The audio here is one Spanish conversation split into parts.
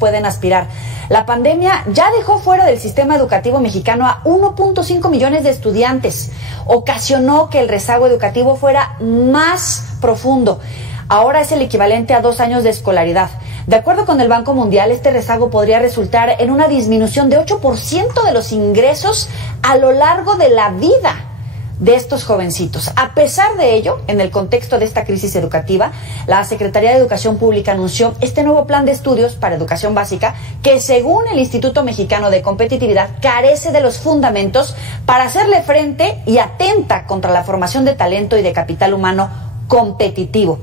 pueden aspirar. La pandemia ya dejó fuera del sistema educativo mexicano a 1.5 millones de estudiantes. Ocasionó que el rezago educativo fuera más profundo. Ahora es el equivalente a 2 años de escolaridad. De acuerdo con el Banco Mundial, este rezago podría resultar en una disminución de 8% de los ingresos a lo largo de la vida de estos jovencitos. A pesar de ello, en el contexto de esta crisis educativa, la Secretaría de Educación Pública anunció este nuevo plan de estudios para educación básica que, según el Instituto Mexicano de Competitividad, carece de los fundamentos para hacerle frente y atenta contra la formación de talento y de capital humano competitivo.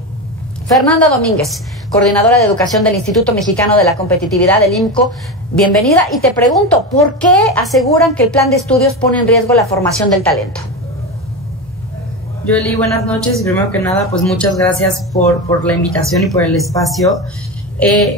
Fernanda Domínguez, coordinadora de educación del Instituto Mexicano de la Competitividad, del IMCO, bienvenida, y te pregunto, ¿por qué aseguran que el plan de estudios pone en riesgo la formación del talento? Yoli, buenas noches y primero que nada, pues muchas gracias por la invitación y por el espacio.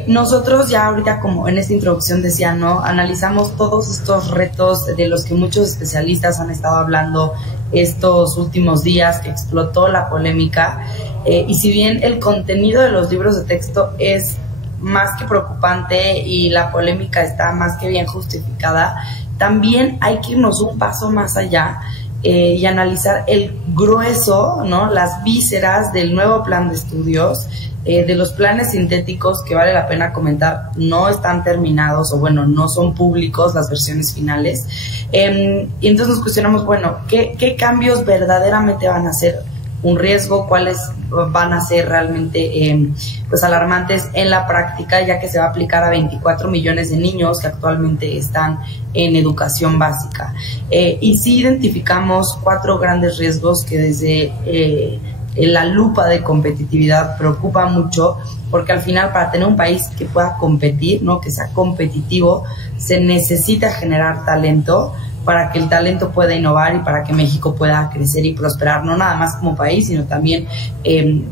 Nosotros ya ahorita, como en esta introducción decía, ¿no? Analizamos todos estos retos de los que muchos especialistas han estado hablando estos últimos días, que explotó la polémica, y si bien el contenido de los libros de texto es más que preocupante y la polémica está más que bien justificada, también hay que irnos un paso más allá y analizar el grueso, ¿no? Las vísceras del nuevo plan de estudios, de los planes sintéticos que vale la pena comentar, no están terminados o bueno, no son públicos las versiones finales. Y entonces nos cuestionamos, bueno, ¿qué cambios verdaderamente van a ser un riesgo? ¿Cuáles van a ser realmente pues alarmantes en la práctica, ya que se va a aplicar a 24 millones de niños que actualmente están en educación básica? Y sí identificamos 4 grandes riesgos que desde la lupa de competitividad preocupa mucho, porque al final, para tener un país que pueda competir, ¿no? Que sea competitivo, se necesita generar talento para que el talento pueda innovar y para que México pueda crecer y prosperar, no nada más como país, sino también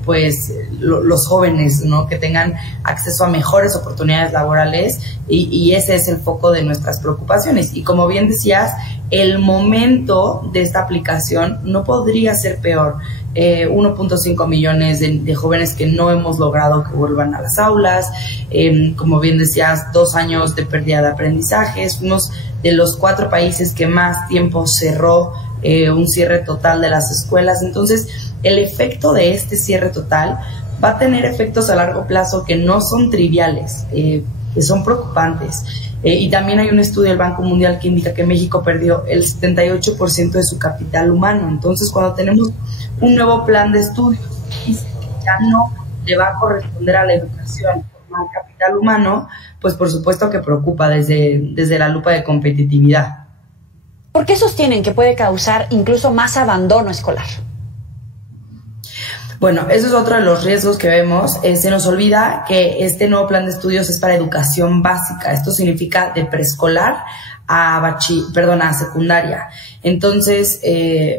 pues los jóvenes, ¿no? Que tengan acceso a mejores oportunidades laborales, y ese es el foco de nuestras preocupaciones. Y como bien decías, el momento de esta aplicación no podría ser peor. 1.5 millones de jóvenes que no hemos logrado que vuelvan a las aulas, como bien decías, 2 años de pérdida de aprendizajes, fuimos de los 4 países que más tiempo cerró un cierre total de las escuelas. Entonces, el efecto de este cierre total va a tener efectos a largo plazo que no son triviales, que son preocupantes. Y también hay un estudio del Banco Mundial que indica que México perdió el 78% de su capital humano. Entonces, cuando tenemos un nuevo plan de estudios y ya no le va a corresponder a la educación al capital humano, pues por supuesto que preocupa desde la lupa de competitividad. ¿Por qué sostienen que puede causar incluso más abandono escolar? Bueno, eso es otro de los riesgos que vemos. Se nos olvida que este nuevo plan de estudios es para educación básica. Esto significa de preescolar a secundaria. Entonces,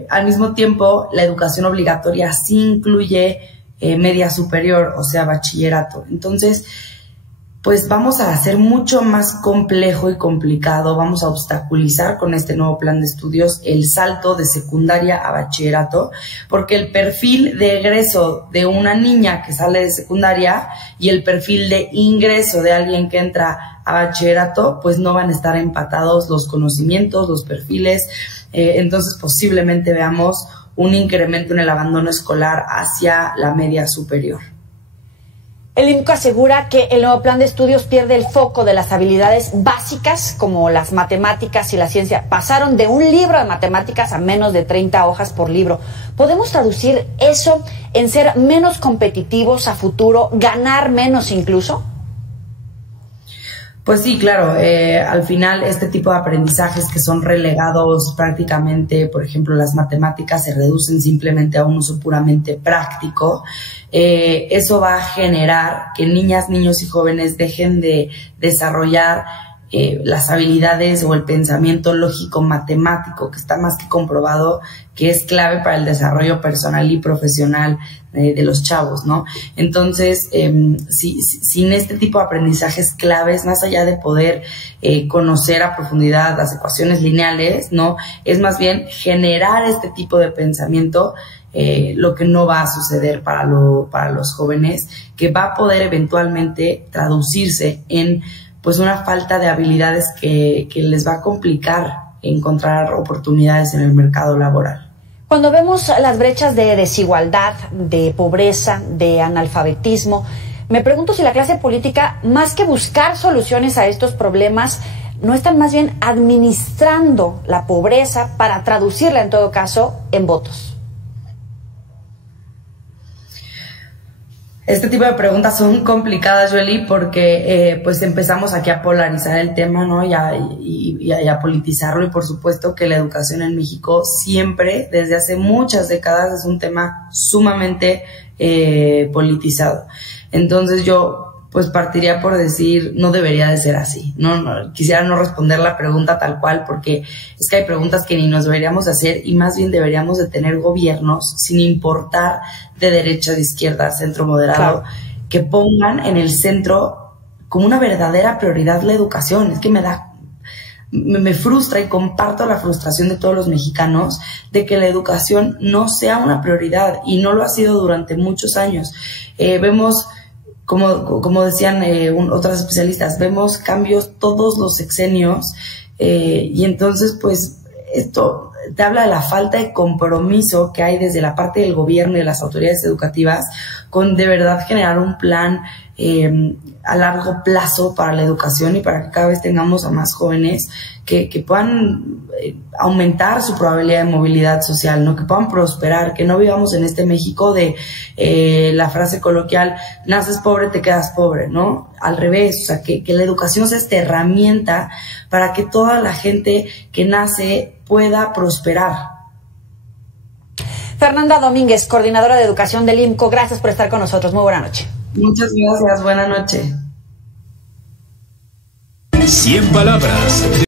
al mismo tiempo, la educación obligatoria sí incluye media superior, o sea, bachillerato. Entonces, pues vamos a hacer mucho más complejo y complicado, vamos a obstaculizar con este nuevo plan de estudios el salto de secundaria a bachillerato, porque el perfil de egreso de una niña que sale de secundaria y el perfil de ingreso de alguien que entra a bachillerato, pues no van a estar empatados los conocimientos, los perfiles, entonces posiblemente veamos un incremento en el abandono escolar hacia la media superior. El IMCO asegura que el nuevo plan de estudios pierde el foco de las habilidades básicas como las matemáticas y la ciencia. Pasaron de un libro de matemáticas a menos de 30 hojas por libro. ¿Podemos traducir eso en ser menos competitivos a futuro, ganar menos incluso? Pues sí, claro, al final este tipo de aprendizajes que son relegados prácticamente, por ejemplo, las matemáticas se reducen simplemente a un uso puramente práctico, eso va a generar que niñas, niños y jóvenes dejen de desarrollar las habilidades o el pensamiento lógico matemático, que está más que comprobado que es clave para el desarrollo personal y profesional de los chavos, ¿no? Entonces, sin este tipo de aprendizajes claves, más allá de poder conocer a profundidad las ecuaciones lineales, ¿no? Es más bien generar este tipo de pensamiento lo que no va a suceder para los jóvenes, que va a poder eventualmente traducirse en pues una falta de habilidades que les va a complicar encontrar oportunidades en el mercado laboral. Cuando vemos las brechas de desigualdad, de pobreza, de analfabetismo, me pregunto si la clase política, más que buscar soluciones a estos problemas, no están más bien administrando la pobreza para traducirla, en todo caso, en votos. Este tipo de preguntas son complicadas, Joely, porque pues empezamos aquí a polarizar el tema, ¿no? Y a politizarlo, y por supuesto que la educación en México siempre, desde hace muchas décadas, es un tema sumamente politizado. Entonces yo pues partiría por decir, no debería de ser así. No, quisiera no responder la pregunta tal cual, porque es que hay preguntas que ni nos deberíamos hacer, y más bien deberíamos de tener gobiernos, sin importar de derecha, de izquierda, centro, moderado, claro, que pongan en el centro como una verdadera prioridad la educación. Es que me frustra, y comparto la frustración de todos los mexicanos de que la educación no sea una prioridad, y no lo ha sido durante muchos años. Vemos, como decían otras especialistas, vemos cambios todos los sexenios, y entonces pues esto te habla de la falta de compromiso que hay desde la parte del gobierno y de las autoridades educativas con de verdad generar un plan a largo plazo para la educación, y para que cada vez tengamos a más jóvenes que puedan aumentar su probabilidad de movilidad social, ¿no? Que puedan prosperar, que no vivamos en este México de la frase coloquial, naces pobre, te quedas pobre, ¿no? Al revés, o sea, que la educación sea esta herramienta para que toda la gente que nace pueda prosperar. Fernanda Domínguez, coordinadora de educación del IMCO, gracias por estar con nosotros. Muy buena noche. Muchas gracias, buena noche. 100 palabras.